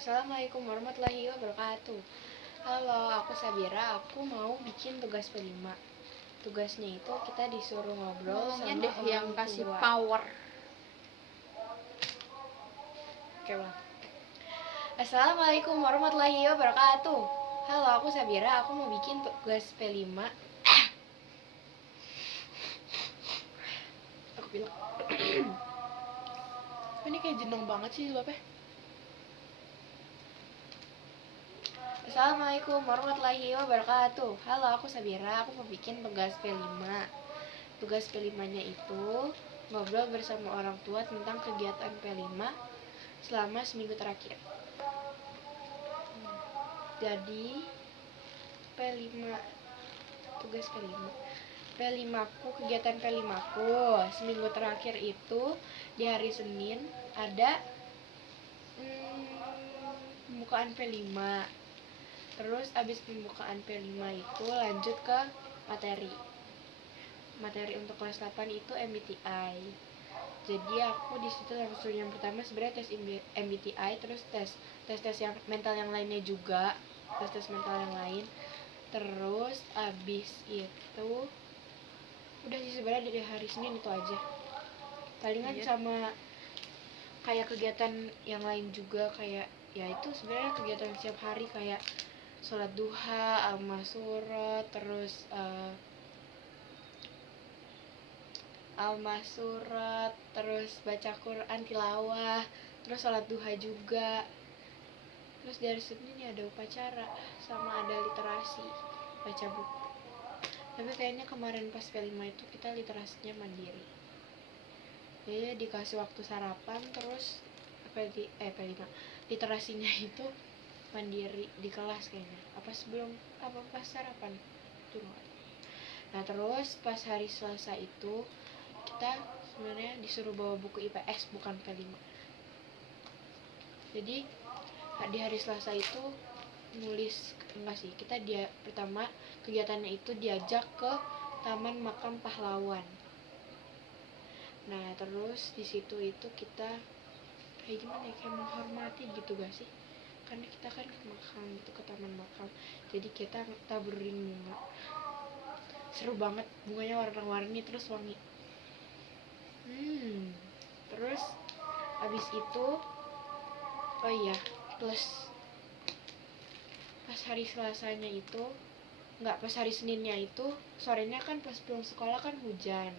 Assalamualaikum warahmatullahi wabarakatuh. Halo, aku Sabira. Aku mau bikin tugas P5. Tugasnya itu kita disuruh ngobrol Ngomongnya sama deh orang yang kasih tua. power. Oke, Bang. Assalamualaikum warahmatullahi wabarakatuh. Halo, aku Sabira. Aku mau bikin tugas P5. Aku bilang. Ini kayak jenong banget sih, Bapak. Assalamualaikum warahmatullahi wabarakatuh. Halo, aku Sabira. Aku mau bikin tugas P5. Tugas P5-nya itu ngobrol bersama orang tua tentang kegiatan P5 selama seminggu terakhir. Jadi P5, tugas P5 aku, kegiatan P5 aku seminggu terakhir itu di hari Senin ada pembukaan P5. Terus abis pembukaan P5 itu lanjut ke materi untuk kelas 8 itu MBTI. Jadi aku di situ langsung yang pertama sebenarnya tes MBTI, terus tes yang mental yang lainnya juga, tes mental yang lain. Terus abis itu udah sih sebenarnya dari hari Senin itu aja. Palingan sama kayak kegiatan yang lain juga, kayak ya itu sebenarnya kegiatan setiap hari kayak sholat duha, al-masurat, terus al-masurat, terus baca Quran tilawah, terus sholat duha juga. Terus dari Senin ada upacara sama ada literasi, baca buku. Tapi kayaknya kemarin pas P5 itu kita literasinya mandiri. Jadi dikasih waktu sarapan, terus P5 literasinya itu mandiri di kelas kayaknya. Apa pas sarapan? Nah, terus pas hari Selasa itu kita sebenarnya disuruh bawa buku IPS, bukan P5. Jadi di hari Selasa itu nulis, enggak sih, kita pertama kegiatannya itu diajak ke Taman Makam Pahlawan. Nah, terus di situ itu kita kayak gimana ya, kayak menghormati gitu gak sih? Karena kita kan ke makam gitu, ke taman makam. Jadi kita taburin bunga. Seru banget, bunganya warna-warni terus wangi. Terus habis itu oh iya, plus pas hari Selasanya itu pas hari Seninnya itu sorenya kan pas pulang sekolah kan hujan.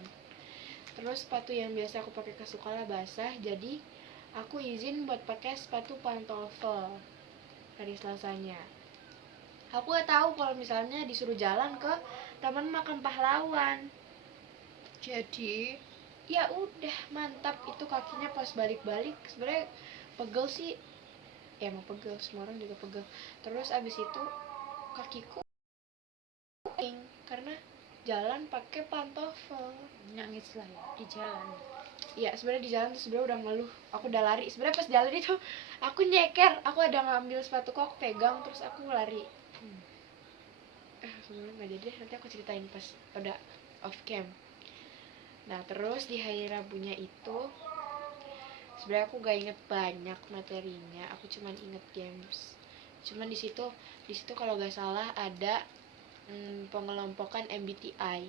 Terus sepatu yang biasa aku pakai ke sekolah basah, jadi aku izin buat pakai sepatu pantofel hari Selasanya. Aku gak tahu kalau misalnya disuruh jalan ke Taman Makam Pahlawan. Jadi ya udah mantap, itu kakinya pas balik-balik sebenarnya pegel sih. Ya emang pegel, semua orang juga pegel. Terus abis itu kakiku karena jalan pakai pantofel. Nangis lah ya di jalan. Ya sebenarnya di jalan tuh sebenarnya udah ngeluh, aku udah lari. Sebenarnya pas jalan itu aku nyeker, aku ada ngambil sepatuku, aku pegang terus aku lari. Sebenarnya nggak jadi deh, nanti aku ceritain pas udah off cam. Nah, terus di hari Rabunya itu sebenarnya aku gak inget banyak materinya, aku cuman inget games. Cuman di situ kalau gak salah ada pengelompokan MBTI.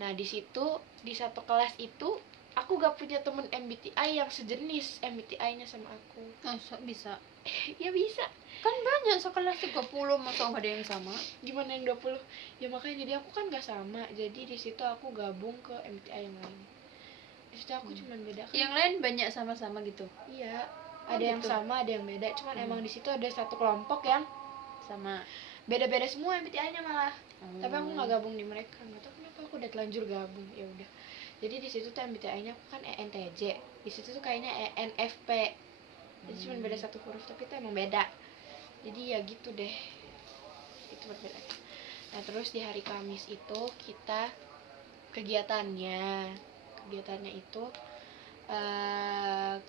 Nah, di situ di satu kelas itu aku gak punya temen MBTI yang sejenis MBTI-nya sama aku. Masa bisa? Ya bisa. Kan banyak sekelas 30, masa nggak ada yang sama? Gimana yang 20? Ya makanya jadi aku kan gak sama. Jadi di situ aku gabung ke MBTI yang lain. Di situ aku cuman beda kan. Yang lain banyak sama-sama gitu. Iya, ada yang sama, ada yang beda. Cuman emang di situ ada satu kelompok yang sama beda-beda semua MBTI-nya malah. Tapi aku nggak gabung di mereka, nggak tahu kenapa aku udah telanjur gabung. Ya udah. Jadi di situ tuh MBTI-nya aku kan ENTJ. Di situ tuh kayaknya ENFP. Jadi cuma beda satu huruf, tapi itu emang beda. Jadi ya gitu deh. Itu berbeda. Nah, terus di hari Kamis itu kita kegiatannya itu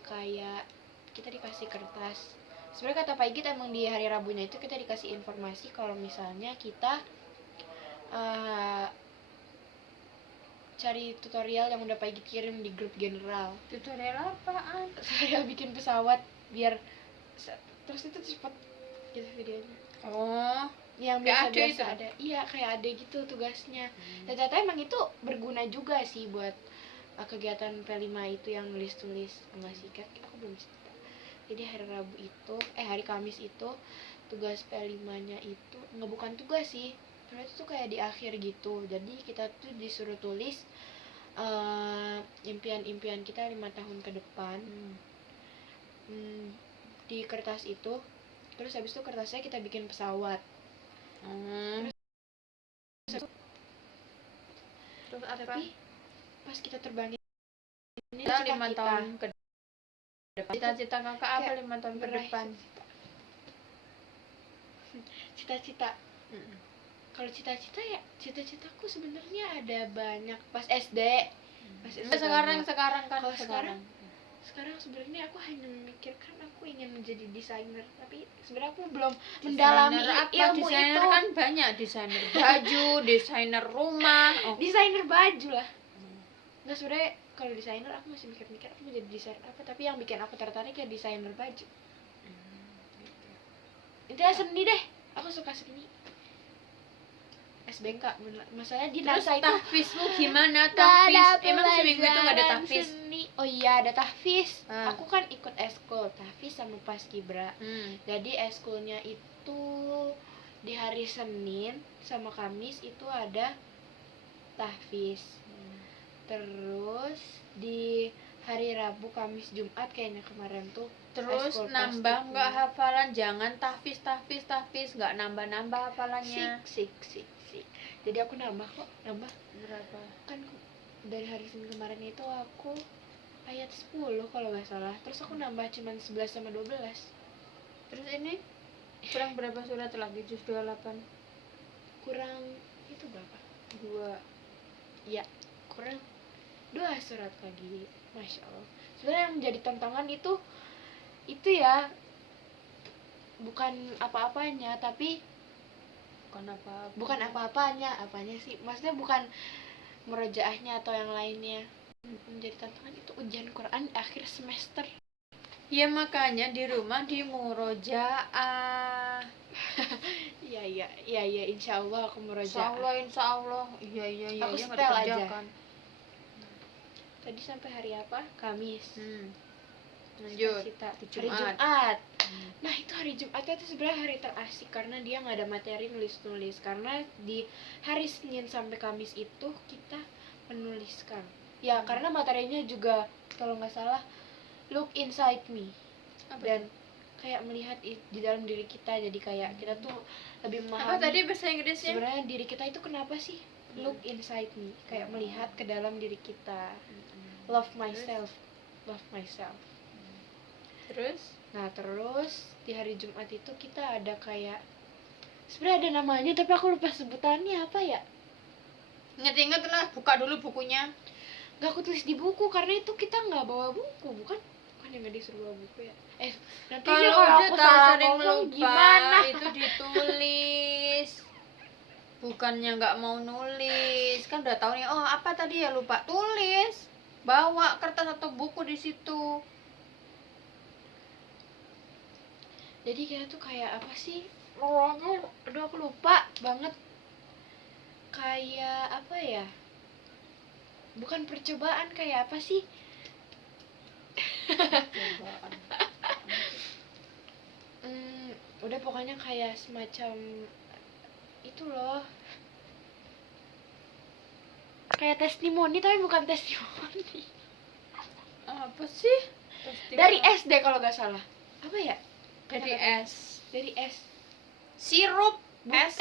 kayak kita dikasih kertas. Sebenarnya kata Pak Igit emang di hari Rabunya itu kita dikasih informasi kalau misalnya kita cari tutorial yang udah Pak Igit kirim di grup general. Tutorial apaan? Tutorial bikin pesawat biar terus itu cepet gitu videonya. Oh, Yang kayak biasa-biasa ade itu? ada. Iya, kayak ada gitu tugasnya. Dan ternyata emang itu berguna juga sih buat kegiatan P5 itu yang nulis-tulis. Enggak sih, kan aku belum cerita. Jadi hari Kamis itu tugas P5-nya itu enggak, bukan tugas sih. Ternyata itu kayak di akhir gitu. Jadi kita tuh disuruh tulis impian-impian kita 5 tahun ke depan. Di kertas itu. Terus habis itu kertasnya kita bikin pesawat. Terus apa? Tapi pas kita terbangin ini Kita cita 5 kita tahun ke depan. Cita-cita kakak apa kayak 5 tahun ke meraih depan? cita-cita. Kalau cita-cita ya, cita-citaku sebenarnya ada banyak pas SD. Pas SD Sekarang banyak. kan Kalau sekarang. sekarang sebenarnya aku hanya memikirkan aku ingin menjadi desainer, tapi sebenarnya aku belum mendalami ilmu desainer itu. kan banyak, desainer baju, desainer rumah. Desainer baju lah. Nggak, sebenarnya kalau desainer aku masih mikir-mikir aku mau jadi desainer apa, tapi yang bikin aku tertarik ya desainer baju. Intinya seni deh, aku suka seni. SBK, masalahnya di Terus NASA itu tahfizmu gimana? nggak Tahfiz ada emang seminggu itu nggak ada pelajaran tahfiz? seni. Oh iya, ada tahfiz. Ah. Aku kan ikut eskul, tahfiz sama paskibra. Jadi eskulnya itu di hari Senin sama Kamis itu ada tahfiz. Terus di hari Rabu, Kamis, Jumat kayaknya kemarin tuh Terus eskul nambah plastik. nggak hafalan? Jangan tahfiz nggak nambah hafalannya. Sik. Jadi aku nambah kok, Berapa? kan dari hari Senin kemarin itu aku ayat 10 kalau nggak salah. Terus aku nambah cuman 11 sama 12. Terus ini kurang berapa surat lagi? Juz 28. Kurang itu berapa? 2. Ya, kurang 2 surat lagi. Masya Allah. Sebenarnya yang menjadi tantangan itu ya bukan apa-apanya, tapi bukan apa-apanya. Apanya sih? Maksudnya bukan murojaahnya atau yang lainnya. Menjadi tantangan itu ujian Quran akhir semester. Ya makanya di rumah di murojaah. Iya, insya Allah aku murojaah. Insya Allah. Iya. Aku nggak setel aja. dikerjakan. Tadi sampai hari apa? Kamis. Lanjut. Hari Jumat. Jumat. Nah, itu hari Jumatnya itu sebenarnya hari terasik karena dia nggak ada materi nulis. Karena di hari Senin sampai Kamis itu kita menuliskan. Ya, karena materinya juga kalau nggak salah look inside me. Dan kayak melihat di dalam diri kita. Jadi kayak kita tuh lebih memahami. Apa tadi bahasa Inggrisnya? Sebenarnya diri kita itu kenapa sih? Look inside me. Kayak melihat ke dalam diri kita. Love myself. Terus? Nah, terus di hari Jumat itu kita ada kayak sebenarnya ada namanya tapi aku lupa sebutannya apa ya. Ingat-ingat lah, buka dulu bukunya. Gak aku tulis di buku karena itu kita nggak bawa buku, bukan yang nggak disuruh bawa buku ya. Nanti Kalau kalau udah aku tahu salah sering ngomong lupa, gimana? itu ditulis. Bukannya nggak mau nulis, kan udah tahu nih. Oh apa tadi ya lupa, tulis. Bawa kertas atau buku di situ. Jadi kita tuh kayak apa sih? Aduh aku lupa banget. Kayak apa ya? Bukan percobaan, kayak apa sih? Udah pokoknya kayak semacam itu loh. Kayak testimoni tapi bukan testimoni. Apa sih? Dari SD kalau nggak salah. Apa ya? Dari S. Dari S. Sirup S.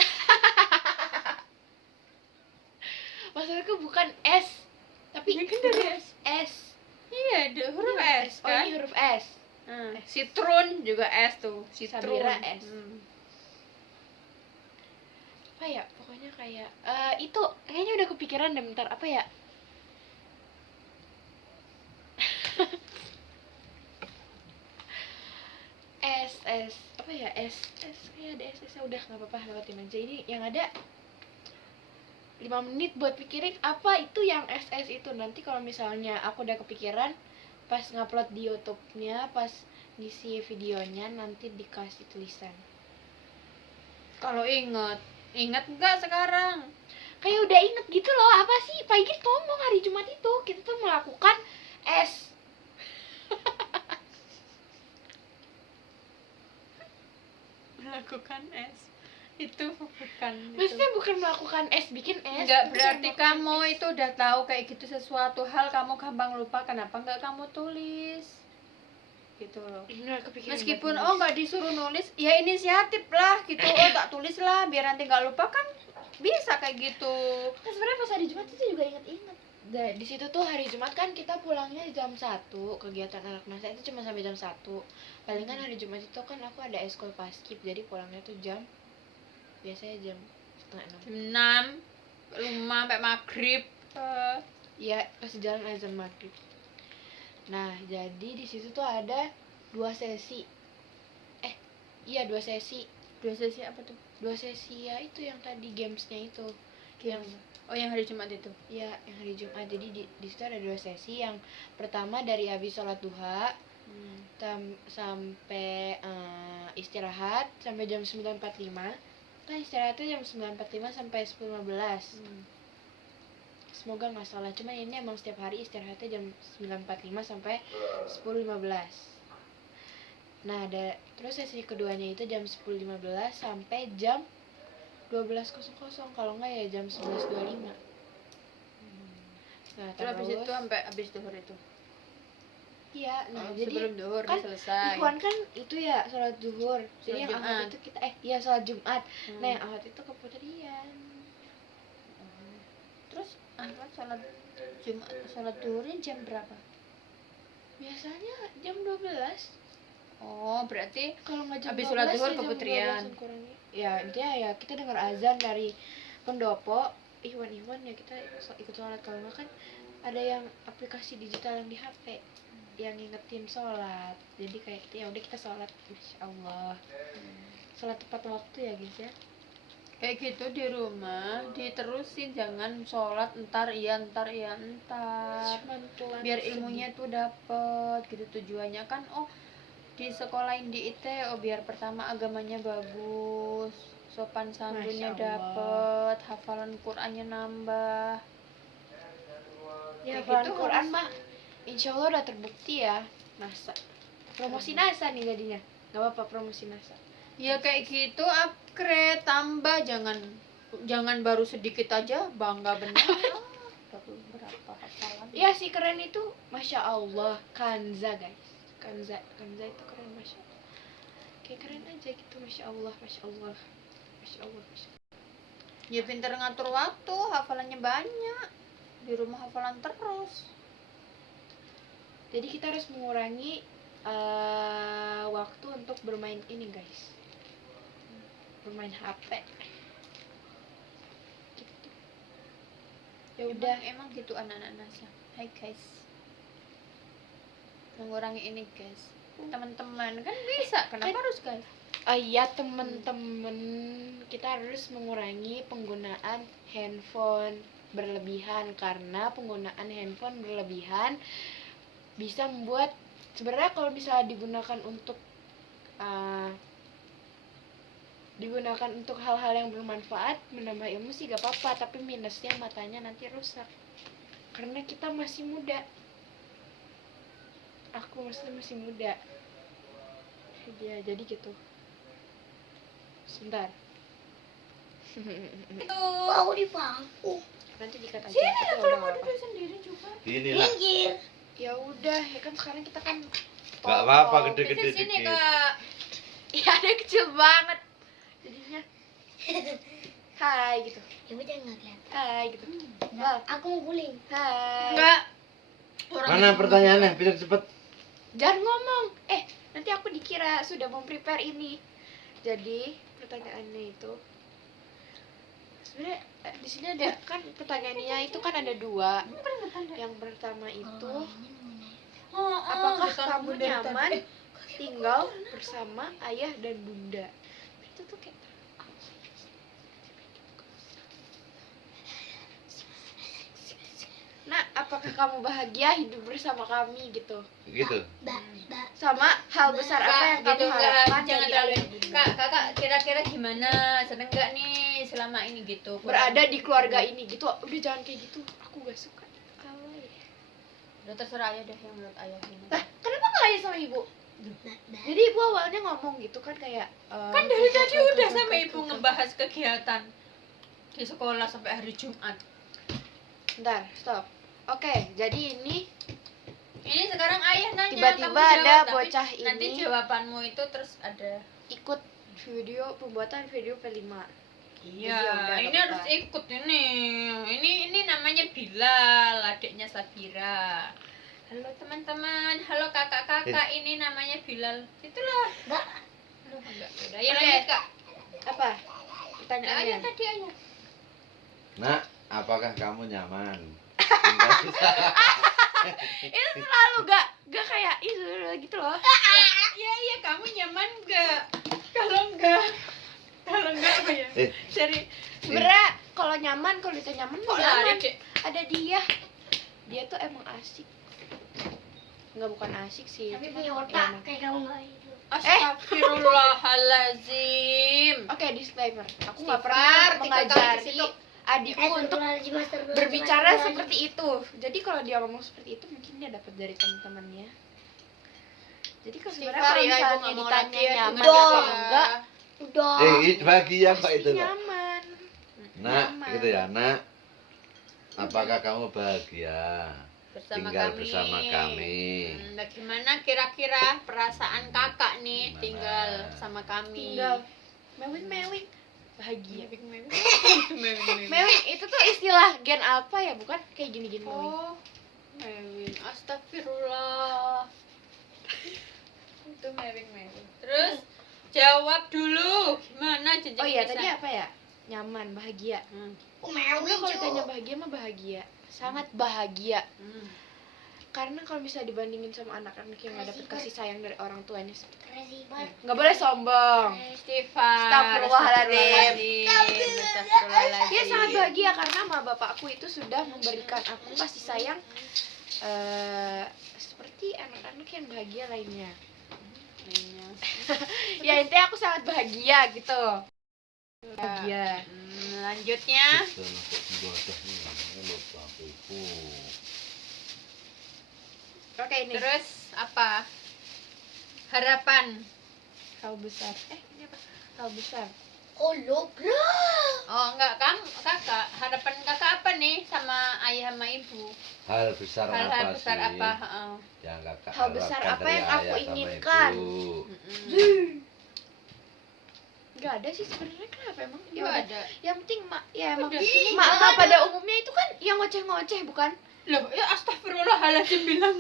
Maksudku bukan S, tapi kan dari S. S. Iya, huruf S Oh, kan? ini huruf S. Citrun juga S tuh. Citrun. Sabira S. Apa ya? Pokoknya kayak itu kayaknya udah kepikiran deh, bentar apa ya? S apa ya? S kayak ada S udah nggak apa-apa, lewatin aja. Ini yang ada 5 menit buat pikirin apa itu yang SS itu. Nanti kalau misalnya aku udah kepikiran pas ngupload di YouTube-nya, pas ngisi videonya nanti dikasih tulisan. Kalau inget nggak sekarang? Kayak udah inget gitu loh. Apa sih Pak Igit ngomong hari Jumat itu kita tuh melakukan S. Melakukan es itu bukan Maksudnya bukan melakukan S, bikin S. enggak, bukan berarti melakukan kamu S. itu udah tahu kayak gitu sesuatu hal kamu gampang lupa, kenapa nggak kamu tulis gitu loh. Bener, kepikiran Meskipun buat oh nulis. nggak disuruh nulis ya inisiatif lah gitu, oh tak tulis lah biar nanti nggak lupa, kan bisa kayak gitu. Nah, sebenarnya pas hari Jumat itu juga inget-inget. Di situ tuh hari Jumat kan kita pulangnya jam 1, kegiatan anak masa itu cuma sampai jam 1. Palingan hari Jumat itu kan aku ada eskul paskib, jadi pulangnya tuh biasanya jam setengah 6. Jam 6 rumah sampai maghrib. Iya, pas jalan azan maghrib. Nah, jadi di situ tuh ada 2 sesi. Iya 2 sesi. 2 sesi apa tuh? 2 sesi ya itu yang tadi gamesnya itu. Yang yang hari Jumat itu. Iya, yang hari Jumat. Jadi di situ ada 2 sesi. Yang pertama dari habis sholat duha sampai istirahat sampai jam 9.45. Kan istirahatnya jam 9.45 sampai 10.15. Semoga nggak salah. Cuma ini emang setiap hari istirahatnya jam 9.45 sampai 10.15. Nah, terus sesi keduanya itu jam 10.15 sampai jam 12.00. Kalau nggak ya jam 11.25. Nah, Terus habis itu sampai habis duhur itu. Iya, nah jadi sebelum duhur kan selesai. Ikhwan kan itu ya sholat duhur. Jadi Sholat yang Jumat. ahad itu kita iya sholat Jumat. Nah, yang ahad itu keputrian. Terus Ahmad sholat Jumat, sholat duhurnya jam berapa? Biasanya jam 12. Oh, berarti Kalau nggak jam habis 12 sholat duhur ya jam keputrian. 12 kurangnya. Ya, intinya ya kita dengar azan dari pendopo, Ikhwan ya kita ikut sholat. Kalau nggak kan ada yang aplikasi digital yang di HP yang ngingetin sholat. Jadi kayak ya udah kita sholat, Masya Allah. Sholat tepat waktu ya guys ya. Kayak gitu di rumah diterusin, jangan sholat entar entar. Cuman telat Biar sedikit. ilmunya tuh dapet gitu, tujuannya kan di sekolahin di IT biar pertama agamanya bagus, sopan santunnya Masya Allah. dapet, hafalan Qur'annya nambah. Ya, Kayak hafalan gitu Quran harus. mah insya Allah udah terbukti ya. NASA promosi NASA nih jadinya. Gak apa-apa promosi NASA. Ya kayak gitu, upgrade, tambah, jangan baru sedikit aja bangga benar. Baru berapa hafalan? Iya sih keren itu, Masya Allah. Kanza guys, Kanza itu keren, Masya Allah. Kayak keren aja gitu, Masya Allah, Masya Allah, Masya Allah, Masya Allah. Ya pintar ngatur waktu, hafalannya banyak. Di rumah hafalan terus. Jadi kita harus mengurangi waktu untuk bermain ini guys, bermain HP. Gitu. Ya udah. Emang gitu anak-anak NASA. Hai guys, mengurangi ini guys. Teman-teman kan bisa, kenapa harus guys? Iya temen-temen, kita harus mengurangi penggunaan handphone berlebihan, karena penggunaan handphone berlebihan bisa membuat, sebenarnya kalau misalnya digunakan untuk hal-hal yang bermanfaat, menambah ilmu sih gak apa-apa, tapi minusnya matanya nanti rusak karena kita masih muda. Aku masih muda ya, jadi gitu. Sebentar. Aku di bangku. Nanti dikat aja. Sini Itu lah kalau udah mau nggak duduk sendiri juga. Minggir. apa-apa. Ya udah, ya kan sekarang kita kan Gak apa-apa, tolong. gede-gede Sini dikit. Kak. Ya ada kecil banget jadinya. Hai gitu. Ya udah nggak kelihatan. Hai gitu. Nah, aku mau guling. Hai. Enggak. Mana pertanyaannya? Biar cepet. Jangan ngomong. Nanti aku dikira sudah memprepare ini. Jadi pertanyaannya itu sebenarnya di sini ada kan pertanyaannya itu kan ada 2. Yang pertama itu, apakah kamu nyaman tinggal bersama ayah dan bunda? Itu tuh kayak Nak, apakah kamu bahagia hidup bersama kami gitu? Gitu. Sama hal besar apa yang kamu gitu harapkan jangan dari terlalu ayah bunda? kakak kira-kira gimana, seneng nggak nih selama ini gitu Berada di keluarga ini gitu. Udah jangan kayak gitu. Aku gak suka. Alay. udah terserah ayah deh yang menurut ayah ini. Lah, kenapa gak ayah sama ibu? Jadi ibu awalnya ngomong gitu kan kayak Kan dari tadi udah sama ibu ngebahas kegiatan di sekolah sampai hari Jumat. Bentar, stop. Oke, jadi ini Ini sekarang ayah nanya, tiba-tiba kamu jawab, ada tapi bocah nanti ini jawabanmu itu terus ada. ikut pembuatan video P5. Iya, Jadi ya udah, ini nggak harus apa-apa. ikut ini. Ini namanya Bilal, adiknya Sabira. Halo teman-teman, halo kakak-kakak, ini namanya Bilal. Itulah. Enggak. Enggak. Udah, ya Oke. lanjut, Kak. Apa? Ayah Pertanyaannya. tadi ayah. Nak, apakah kamu nyaman? Itu selalu gak kayak itu gitu loh. Iya, kamu nyaman enggak? Kalau enggak apa ya? Dari Sebenernya kalau nyaman, kalau ditanya nyaman kok mah lari, nyaman. Dek? Ada dia. Dia tuh emang asik. Enggak, bukan asik sih. Tapi Cuman punya ya otak emang. kayak kamu nggak itu. Astagfirullahalazim. Oke, disclaimer. Aku Istighfar, nggak pernah 3 kali di mengajari situ. adikku untuk berbicara seperti itu. Jadi kalau dia ngomong seperti itu mungkin dia dapat dari teman-temannya. Jadi kalau sebenarnya Istighfar kalau ya, ibu misalnya nggak mau ditanya latihan, nyaman cuma atau gitu ya. enggak, Udah. Bahagia kok pasti itu kok. nyaman. Nak, Nyaman. gitu ya, Nak. Apakah kamu bahagia Bersama tinggal kami. bersama kami? Bagaimana kira-kira perasaan kakak nih Gimana? tinggal sama kami? Tinggal mewing bahagia. Mewing. Mewing itu tuh istilah gen apa ya, bukan kayak gini-gini mewing. Oh, mewing. Astagfirullah. Itu mewing. Terus jawab dulu. Gimana jenjang Oh iya, bisa? tadi apa ya? Nyaman, bahagia. Mau Sebenarnya kalau ditanya bahagia mah bahagia, sangat bahagia. Karena kalau misalnya dibandingin sama anak-anak yang nggak dapet kasih sayang dari orang tuanya, nggak boleh sombong. Istighfar. Astagfirullahaladzim. Astagfirullahaladzim. Dia sangat bahagia karena sama bapakku itu sudah memberikan aku kasih sayang seperti anak-anak yang bahagia lainnya. Ya intinya aku sangat bahagia gitu. Bahagia. Lanjutnya. Oke, ini Terus apa? Harapan. hal besar. Ini apa? Hal besar. Oh enggak, kakak. Harapan kakak apa nih sama ayah sama ibu? Hal besar Hal-hal apa besar sih? apa? Yang kakak Hal besar harapkan apa dari yang aku ayah sama inginkan? ibu? Nggak ada sih sebenarnya, kenapa emang? Ya Nggak udah. ada. Yang penting ya emang Udah. mak pada umumnya itu kan yang ngoceh-ngoceh bukan? Loh, ya astagfirullahaladzim bilang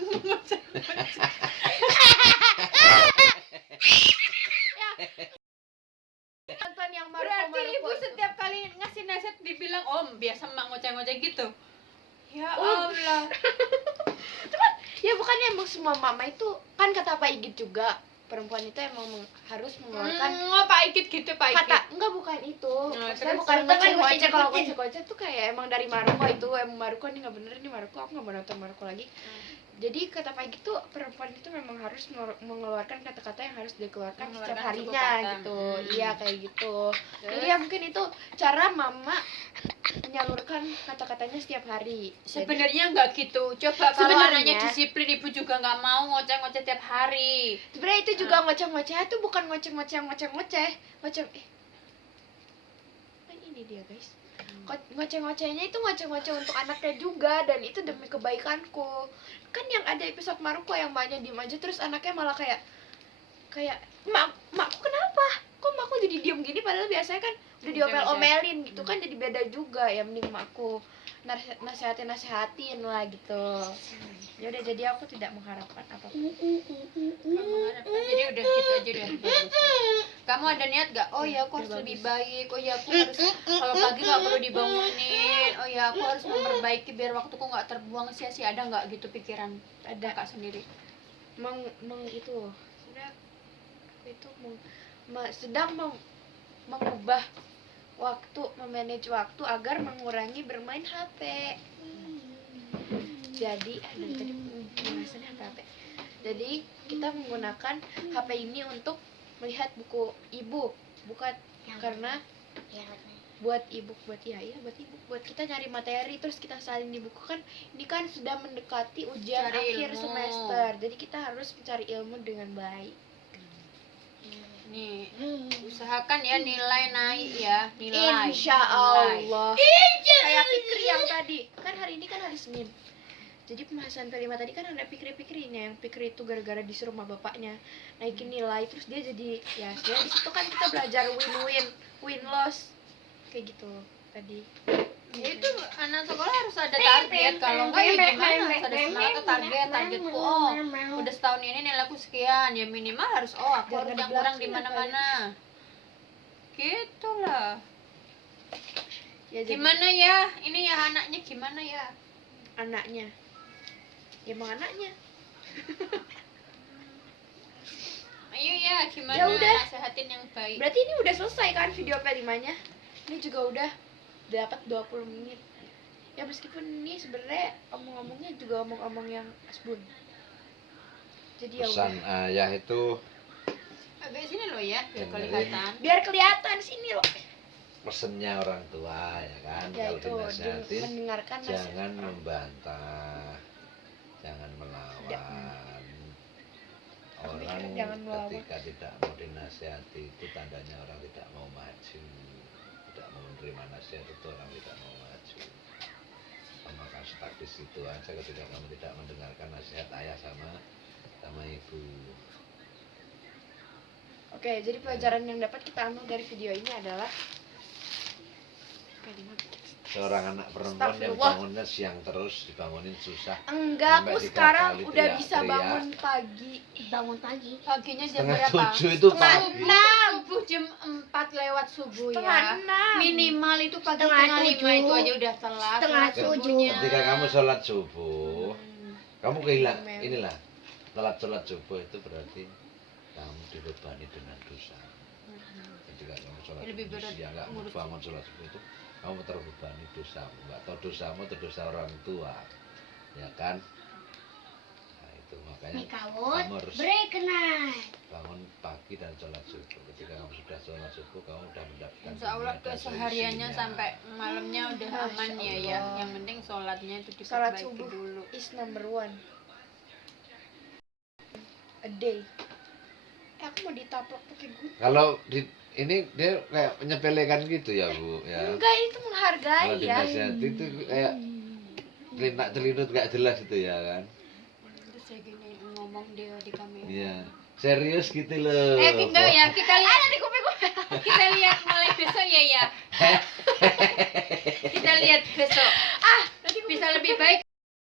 Nonton yang berarti ibu Marco setiap kali ngasih nasihat dibilang om biasa mak ngoceh-ngoceh gitu. Ya Oh. Allah. ya bukannya emang semua mama itu kan kata Pak Igit juga, perempuan itu emang harus mengeluarkan Pak Ikit gitu, Pak Ikit. kata enggak, bukan itu. Nah, Maksudnya terus bukan itu kan ngoceh-ngoceh. Kalau ngoceh-ngoceh. ngoceh-ngoceh tuh kayak emang dari Marco itu, emang Marco ini nggak bener nih Marco, aku nggak mau nonton Marco lagi. Jadi kata Pak Igit tuh perempuan itu memang harus mengeluarkan kata-kata yang harus dikeluarkan setiap Mengeluarkan cukup harinya kata. gitu. Iya kayak gitu. Terus? Jadi ya mungkin itu cara mama menyalurkan kata-katanya setiap hari. Jadi, Sebenarnya nggak gitu. Coba kalau Sebenarnya. anaknya disiplin, ibu juga nggak mau ngoceh-ngoceh tiap hari. sebenarnya itu juga ngoceh-ngoceh itu bukan ngoceh-ngoceh ngoceh kan ini dia guys, ngoceh-ngocehnya itu ngoceh-ngoceh untuk anaknya juga, dan itu demi kebaikanku. Kan yang ada episode Maruko yang maknya diem aja terus anaknya malah kayak makku kenapa kok makku jadi diem gini, padahal biasanya kan udah diomel-omelin gitu kan, jadi beda juga. Ya mending makku nasehatin lah gitu. Ya udah, jadi aku tidak mengharapkan apapun. Jadi udah gitu aja deh. Kamu ada niat gak? Oh ya aku harus lebih baik. Oh ya aku harus kalau pagi nggak perlu dibangunin. Oh ya aku harus memperbaiki biar waktuku nggak terbuang sia-sia. Ada nggak gitu pikiran? Ada kak sendiri. Itu sudah aku itu sedang mengubah waktu, memanage waktu agar mengurangi bermain HP. Jadi dari tadi pembahasannya HP. Jadi kita menggunakan HP ini untuk melihat buku e-book, bukan karena buat e-book, buat e-book, buat kita nyari materi terus kita salin di buku. Kan ini kan sudah mendekati ujian Cari akhir ilmu. semester, jadi kita harus mencari ilmu dengan baik. Nih, usahakan ya nilai naik ya, nilai. Insya Nilai. Allah. Kayak Fikri yang tadi, kan hari ini kan hari Senin. Jadi pembahasan P5 tadi kan ada Fikri-Fikrinya, yang Fikri itu gara-gara disuruh sama bapaknya naikin nilai, terus dia jadi ya sebenarnya di situ kan kita belajar win loss kayak gitu tadi. Ya itu anak sekolah harus ada target, kalau enggak ya gimana, harus ada semangat targetku. Oh, udah setahun ini nilaiku sekian, ya minimal harus aku harus yang kurang di mana-mana. Gitulah. Ya, jadi Gimana ya? Ini ya anaknya gimana ya? anaknya. Ya emang anaknya. Ayo ya, gimana? Ya udah. Nasehatin yang baik. Berarti ini udah selesai kan video P5-nya? Ini juga udah dapat 20 menit. Ya meskipun ini sebenarnya omong-omongnya juga omong-omong yang asbun. Jadi ya Pesan udah. ayah itu Agak sini loh ya, biar Dengerin. kelihatan. Biar kelihatan sini loh. pesennya orang tua ya kan. Ya Kalau itu dinasihatin mendengarkan jangan nasihat. membantah, jangan melawan. Aku Orang pikir jangan melawan. ketika tidak mau dinasihati itu tandanya orang tidak mau maju, tidak mau menerima nasihat itu orang tidak mau maju. Kamu akan stuck di situ aja ketika kamu tidak mendengarkan nasihat ayah sama ibu. Oke, jadi pelajaran yang dapat kita ambil dari video ini adalah P5. Seorang anak perempuan yang Astagfirullah. bangunnya siang terus dibangunin susah. Enggak, Sampai aku 3 sekarang kali udah teriak-teriak. bisa bangun pagi. Paginya jam Setengah berapa? 7 itu Setengah pagi. 6. Subuh jam 4 lewat subuh Setengah ya. 6. Minimal itu pagi Setengah setengah 5 tujuh. itu aja udah telat. Setengah Sholat tujuh. subuhnya. Ketika kamu sholat subuh, kamu kehilang Memang. inilah telat sholat subuh itu berarti kamu dibebani dengan dosa. Ketika kamu sholat Lebih subuh berat siang nggak ngurus. bangun sholat subuh itu kamu terbebani dosamu, nggak tahu dosamu atau dosa orang tua, ya kan? Nah itu makanya Mikawut, kamu harus berkenan. bangun pagi dan sholat subuh. Ketika kamu sudah sholat subuh, kamu sudah mendapatkan Insya Allah dunia dan kesehariannya seisinya. sampai malamnya udah Masya aman ya Allah. ya. Yang penting sholatnya itu Salat diperbaiki subuh dulu. is number 1 a day. Aku mau ditaplok pakai gunting. Kalau di ini dia kayak menyepelekan gitu ya Bu ya. Enggak, itu menghargai Kalau ya. dinasihati itu kayak celinak celindut gak jelas itu ya kan. Terus saya gini ngomong dia di kamera. Iya. Serius gitu loh. Enggak ya, kita lihat di kuping kita lihat mulai besok ya ya. Kita lihat besok. Nanti aku Bisa lebih baik.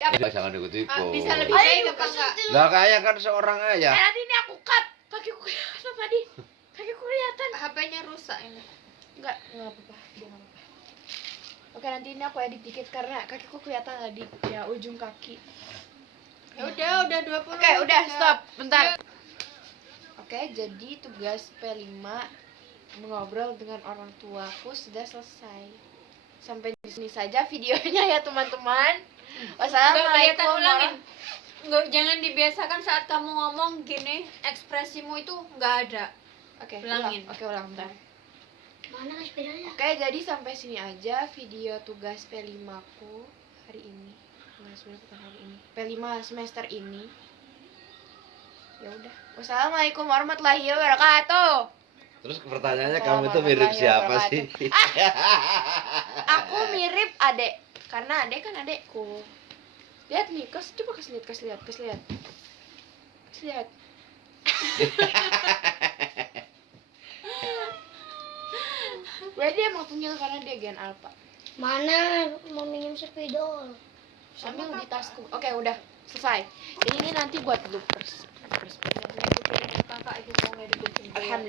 Jangan ikut-ikut. Bisa lebih baik apa enggak? Lah kayak kan seorang ayah. nanti ini aku cut. Kakiku kelihatan tadi. Kakiku kelihatan. HP-nya rusak ini. Enggak apa-apa. Dia enggak apa-apa. Oke, nanti ini aku edit dikit karena kakiku kelihatan tadi ya ujung kaki. Ya udah 20. Oke, udah stop. Bentar. Oke, jadi tugas P5 mengobrol dengan orang tuaku sudah selesai. Sampai di sini saja videonya ya, teman-teman. Wassalamualaikum ulangin. Enggak, jangan dibiasakan saat kamu ngomong gini, ekspresimu itu enggak ada. Oke, Ulangin. Oke, ulang bentar. Mana kan sepedanya? Oke, jadi sampai sini aja video tugas P5 ku hari ini. Nah, sebenarnya bukan hari ini. P5 semester ini. Ya udah. Wassalamualaikum warahmatullahi wabarakatuh. Terus pertanyaannya kamu itu mirip siapa sih? Aku mirip adek, karena adek kan adekku. Lihat nih, coba kasih lihat. Berarti dia emang tunggal karena dia gen alpha. Mana mau minjem sepeda? Sambil di tasku. Oke, udah selesai. Jadi ini nanti buat bloopers. Kakak ibu mau ngedit Alhamdulillah.